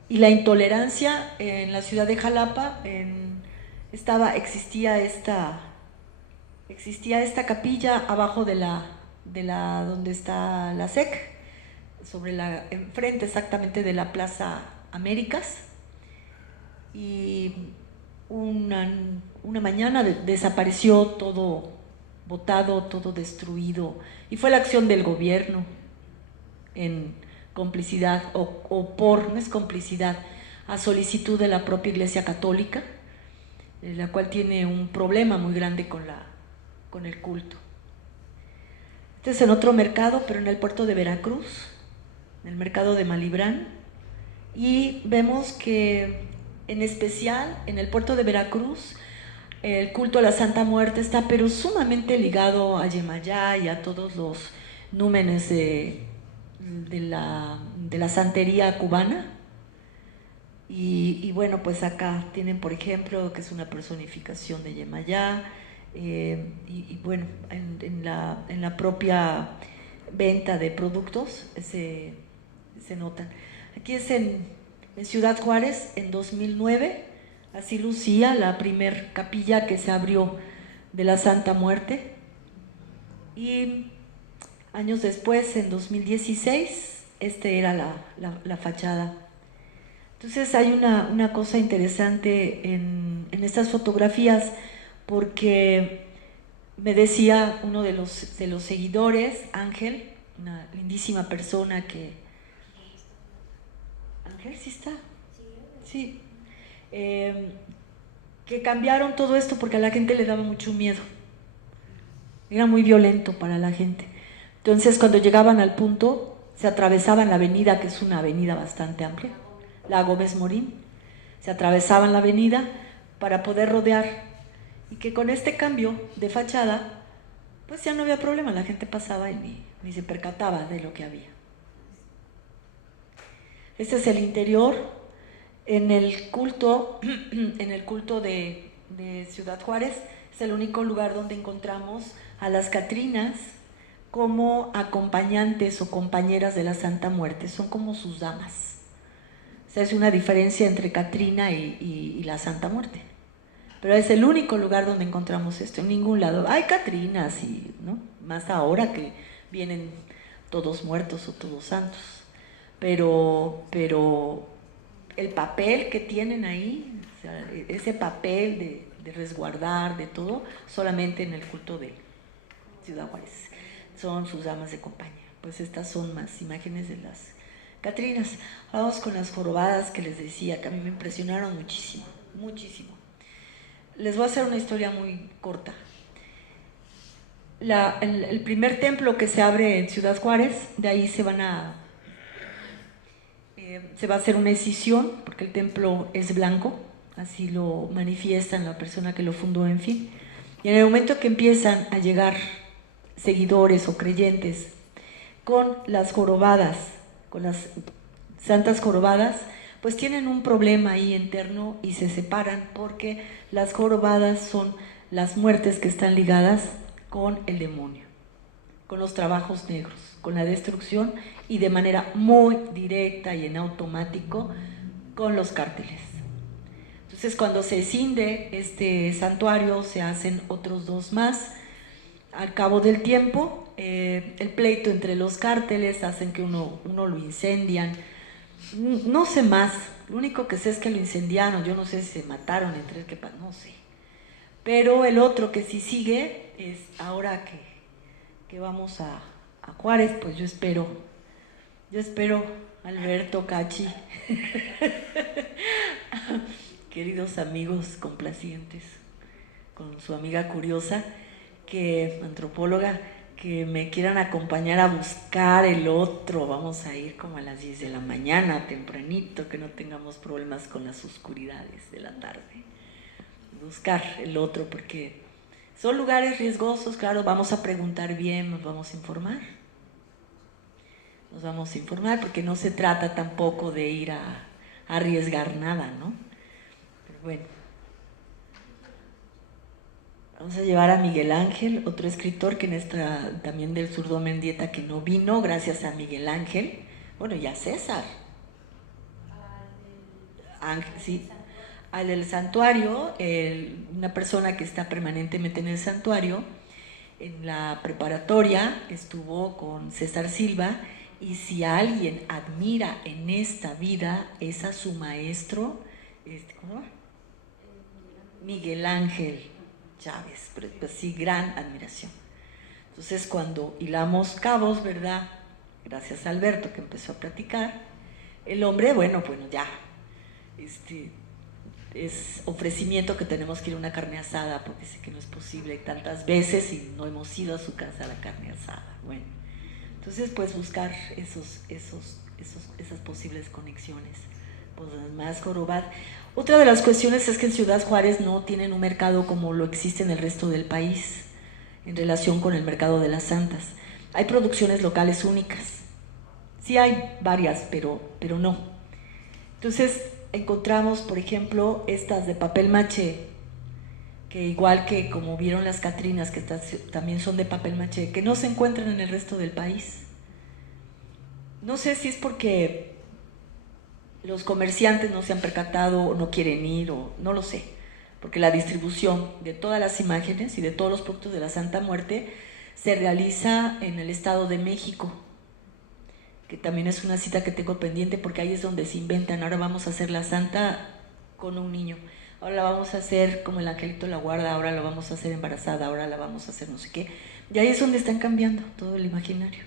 y la intolerancia, en la ciudad de Jalapa existía esta capilla abajo de donde está la SEC, enfrente exactamente de la Plaza Américas, y una mañana desapareció todo botado, todo destruido, y fue la acción del gobierno en complicidad no es complicidad, a solicitud de la propia Iglesia Católica, la cual tiene un problema muy grande con el culto. Este es en otro mercado, pero en el puerto de Veracruz, en el mercado de Malibrán, y vemos que en especial en el puerto de Veracruz el culto a la Santa Muerte está pero sumamente ligado a Yemayá y a todos los númenes de la santería cubana. Y bueno, pues acá tienen, por ejemplo, que es una personificación de Yemayá, y bueno, en la propia venta de productos se notan. Aquí es en Ciudad Juárez, en 2009, así lucía la primer capilla que se abrió de la Santa Muerte. Y años después, en 2016, era la fachada. Entonces hay una cosa interesante en estas fotografías, porque me decía uno de los seguidores, Ángel, una lindísima persona que... ¿Ángel sí está? Sí. Que cambiaron todo esto porque a la gente le daba mucho miedo. Era muy violento para la gente. Entonces, cuando llegaban al punto, se atravesaban la avenida, que es una avenida bastante amplia, la Gómez Morín, se atravesaban la avenida para poder rodear, y que con este cambio de fachada, pues ya no había problema, la gente pasaba y ni se percataba de lo que había. Este es el interior. En el culto de Ciudad Juárez, es el único lugar donde encontramos a las Catrinas como acompañantes o compañeras de la Santa Muerte, son como sus damas. O sea, es una diferencia entre Catrina y la Santa Muerte. pero es el único lugar donde encontramos esto, en ningún lado. Hay catrinas, y, ¿no? Más ahora que vienen todos muertos o todos santos, pero el papel que tienen ahí, o sea, ese papel de resguardar, de todo, solamente en el culto de Ciudad Juárez, son sus damas de compañía. Pues estas son más imágenes de las catrinas. Vamos con las jorobadas que les decía, que a mí me impresionaron muchísimo, muchísimo. Les voy a hacer una historia muy corta. El primer templo que se abre en Ciudad Juárez, de ahí se va a hacer una escisión, porque el templo es blanco, así lo manifiestan la persona que lo fundó, en fin. Y en el momento que empiezan a llegar seguidores o creyentes con las jorobadas, con las santas jorobadas, pues tienen un problema ahí interno y se separan, porque las jorobadas son las muertes que están ligadas con el demonio, con los trabajos negros, con la destrucción, y de manera muy directa y en automático con los cárteles. Entonces, cuando se escinde este santuario, se hacen otros dos más. Al cabo del tiempo, el pleito entre los cárteles hacen que uno lo incendian. No sé más, lo único que sé es que lo incendiaron. Yo no sé si se mataron entre el que no sé. Pero el otro que sí sigue es ahora que vamos a Juárez, pues yo espero, Alberto, Cachi, queridos amigos complacientes, con su amiga curiosa, antropóloga, que me quieran acompañar a buscar el otro. Vamos a ir como a las 10 de la mañana, tempranito, que no tengamos problemas con las oscuridades de la tarde. Buscar el otro, porque son lugares riesgosos, claro, vamos a preguntar bien, nos vamos a informar. Porque no se trata tampoco de ir a arriesgar nada, ¿no? Pero bueno. Vamos a llevar a Miguel Ángel, otro escritor que también del Zurdo Mendieta, que no vino, gracias a Miguel Ángel. Bueno, y a César. Ángel, sí. Al del santuario, una persona que está permanentemente en el santuario, en la preparatoria estuvo con César Silva, y si alguien admira en esta vida es a su maestro, ¿cómo? Miguel Ángel Chávez, pues sí, gran admiración. Entonces, cuando hilamos cabos, ¿verdad? Gracias a Alberto, que empezó a platicar, el hombre, bueno, ya, es ofrecimiento que tenemos que ir a una carne asada, porque sé que no es posible tantas veces y no hemos ido a su casa a la carne asada. Bueno, entonces, pues buscar esas posibles conexiones, pues más jorobar. Otra de las cuestiones es que en Ciudad Juárez no tienen un mercado como lo existe en el resto del país en relación con el mercado de las santas. Hay producciones locales únicas. Sí hay varias, pero no. Entonces encontramos, por ejemplo, estas de papel maché, que igual que como vieron las catrinas, que también son de papel maché, que no se encuentran en el resto del país. No sé si es porque los comerciantes no se han percatado o no quieren ir, o no lo sé, porque la distribución de todas las imágenes y de todos los productos de la Santa Muerte se realiza en el Estado de México, que también es una cita que tengo pendiente, porque ahí es donde se inventan. Ahora vamos a hacer la Santa con un niño, ahora la vamos a hacer como el Angelito la Guarda, ahora la vamos a hacer embarazada, ahora la vamos a hacer no sé qué, y ahí es donde están cambiando todo el imaginario.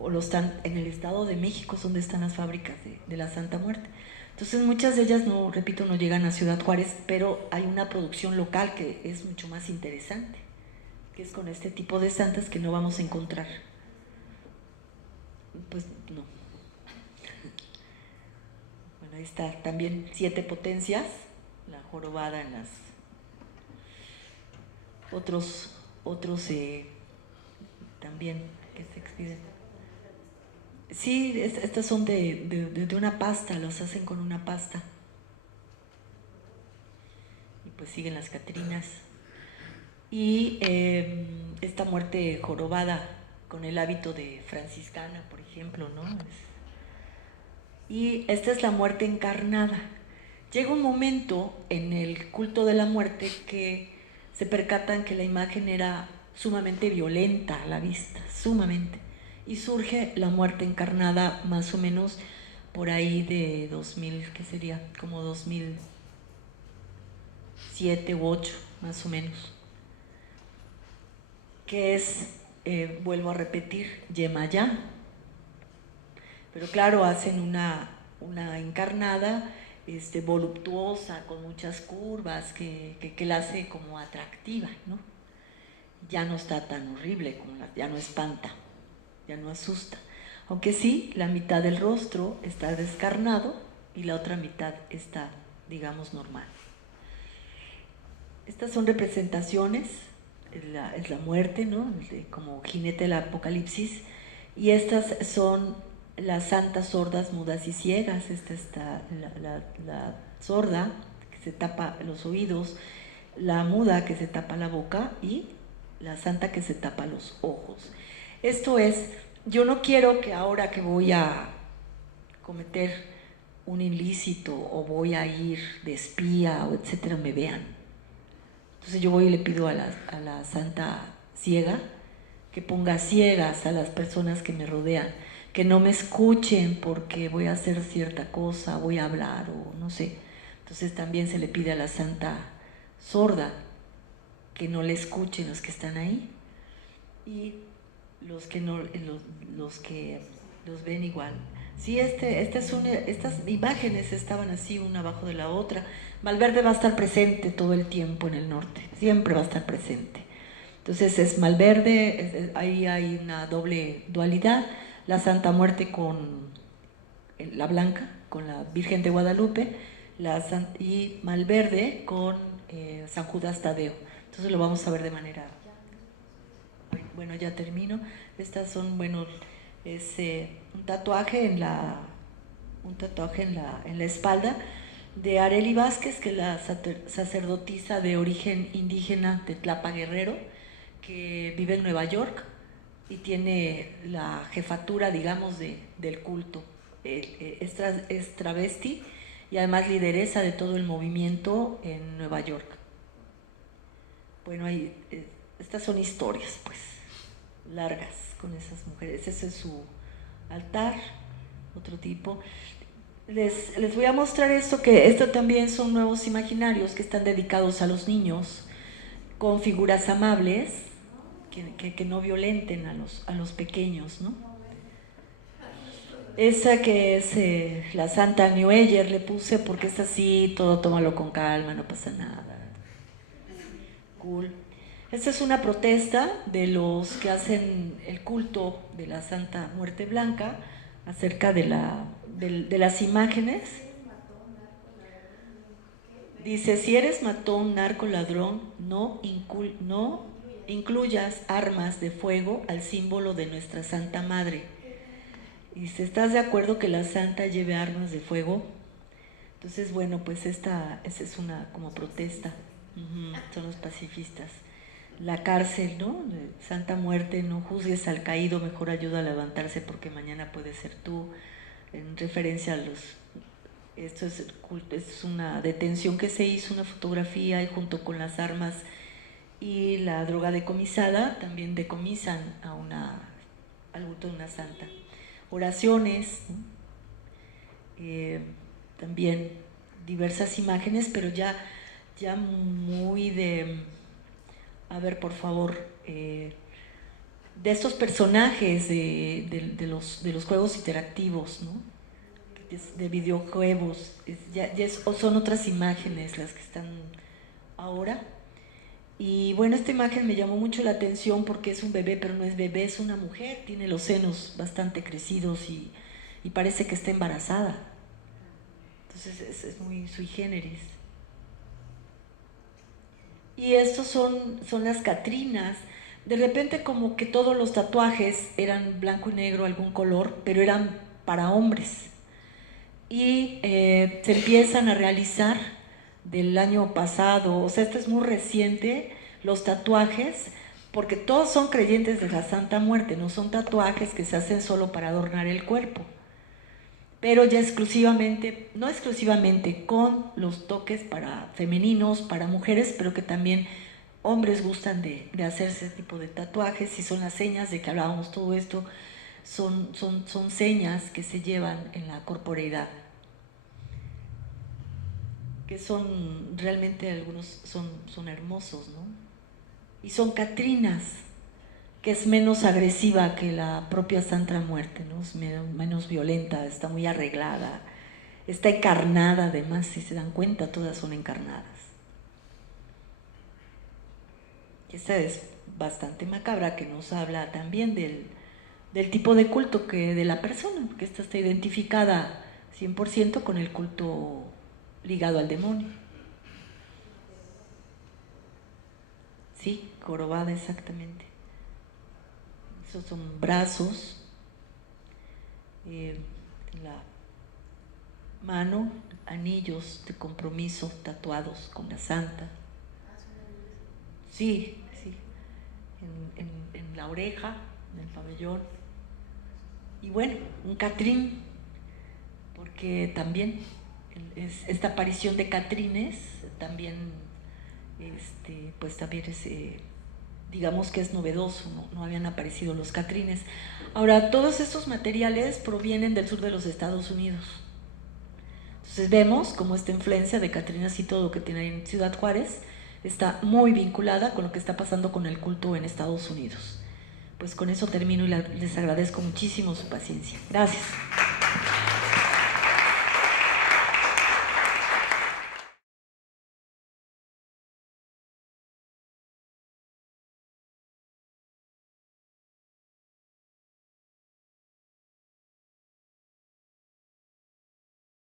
O lo están en el Estado de México, es donde están las fábricas de la Santa Muerte. Entonces muchas de ellas, no llegan a Ciudad Juárez, pero hay una producción local que es mucho más interesante, que es con este tipo de santas que no vamos a encontrar. Pues no. Bueno, ahí está también 7 potencias, la jorobada en las otros también que se expiden. Sí, estas son de una pasta, los hacen con una pasta. Y pues siguen las catrinas. Y esta muerte jorobada con el hábito de franciscana, por ejemplo, ¿no? Y esta es la muerte encarnada. Llega un momento en el culto de la muerte que se percatan que la imagen era sumamente violenta a la vista, sumamente. Y surge la muerte encarnada más o menos por ahí de 2000, ¿qué sería? Como 2007 u 2008, más o menos. Que es, vuelvo a repetir, Yemayá. Pero claro, hacen una encarnada voluptuosa, con muchas curvas, que la hace como atractiva, ¿no? Ya no está tan horrible, ya no espanta, ya no asusta. Aunque sí, la mitad del rostro está descarnado y la otra mitad está, digamos, normal. Estas son representaciones, es la muerte, ¿no? Como jinete del Apocalipsis, y estas son las santas sordas, mudas y ciegas. Esta está la sorda, que se tapa los oídos, la muda, que se tapa la boca, y la santa, que se tapa los ojos. Esto es, yo no quiero que ahora que voy a cometer un ilícito o voy a ir de espía o etcétera, me vean. Entonces yo voy y le pido a la santa ciega que ponga ciegas a las personas que me rodean, que no me escuchen porque voy a hacer cierta cosa, voy a hablar o no sé. Entonces también se le pide a la santa sorda que no le escuchen los que están ahí, y los que no, los que los ven igual. Sí, estas imágenes estaban así una abajo de la otra. Malverde va a estar presente todo el tiempo en el norte, siempre va a estar presente. Entonces es Malverde, ahí hay una doble dualidad, la Santa Muerte con la Blanca, con la Virgen de Guadalupe, y Malverde con San Judas Tadeo. Entonces lo vamos a ver de manera... Bueno, ya termino. Estas son, bueno, es un tatuaje en la espalda de Arely Vázquez, que es la sacerdotisa de origen indígena de Tlapa Guerrero, que vive en Nueva York y tiene la jefatura, digamos, del culto. Es travesti y además lideresa de todo el movimiento en Nueva York. Bueno, estas son historias, pues, largas con esas mujeres. Ese es su altar, otro tipo. Les voy a mostrar esto también son nuevos imaginarios que están dedicados a los niños, con figuras amables, que no violenten a los pequeños, ¿no? Esa que es la Santa New Ager, le puse porque es así, todo tómalo con calma, no pasa nada. Cool. Esta es una protesta de los que hacen el culto de la Santa Muerte Blanca acerca de las imágenes. Dice, si eres matón, narco, ladrón, no incluyas armas de fuego al símbolo de nuestra Santa Madre. Dice, ¿estás de acuerdo que la Santa lleve armas de fuego? Entonces, bueno, pues esa es una como protesta. Son los pacifistas. La cárcel, ¿no? Santa Muerte, no juzgues al caído, mejor ayuda a levantarse porque mañana puede ser tú. En referencia a esto es una detención que se hizo, una fotografía, y junto con las armas y la droga decomisada, también decomisan al culto de una santa. Oraciones, ¿no? También diversas imágenes, pero ya muy de... A ver, por favor, de estos personajes de los juegos interactivos, ¿no? De videojuegos, son otras imágenes las que están ahora. Y bueno, esta imagen me llamó mucho la atención porque es un bebé, pero no es bebé, es una mujer, tiene los senos bastante crecidos y parece que está embarazada. Entonces es muy sui generis. Y estos son las Catrinas. De repente como que todos los tatuajes eran blanco y negro, algún color, pero eran para hombres. Y se empiezan a realizar del año pasado, o sea, esto es muy reciente, los tatuajes, porque todos son creyentes de la Santa Muerte, no son tatuajes que se hacen solo para adornar el cuerpo. pero ya exclusivamente, no exclusivamente, con los toques para femeninos, para mujeres, pero que también hombres gustan de hacerse ese tipo de tatuajes, y son las señas de que hablábamos. Todo esto son señas que se llevan en la corporeidad, que son realmente, algunos son hermosos, ¿no? Y son catrinas, que es menos agresiva que la propia Santa Muerte, ¿no? Es menos violenta, está muy arreglada, está encarnada además, si se dan cuenta, todas son encarnadas. Esta es bastante macabra, que nos habla también del tipo de culto de la persona, porque esta está identificada 100% con el culto ligado al demonio. Sí, jorobada, exactamente. Esos son brazos, en la mano, anillos de compromiso tatuados con la santa. Sí, sí. En la oreja, en el pabellón. Y bueno, un catrín, porque también esta aparición de catrines también, pues también es, digamos que es novedoso, no habían aparecido los catrines. Ahora, todos estos materiales provienen del sur de los Estados Unidos. Entonces vemos cómo esta influencia de catrinas y todo lo que tiene ahí en Ciudad Juárez está muy vinculada con lo que está pasando con el culto en Estados Unidos. Pues con eso termino y les agradezco muchísimo su paciencia. Gracias.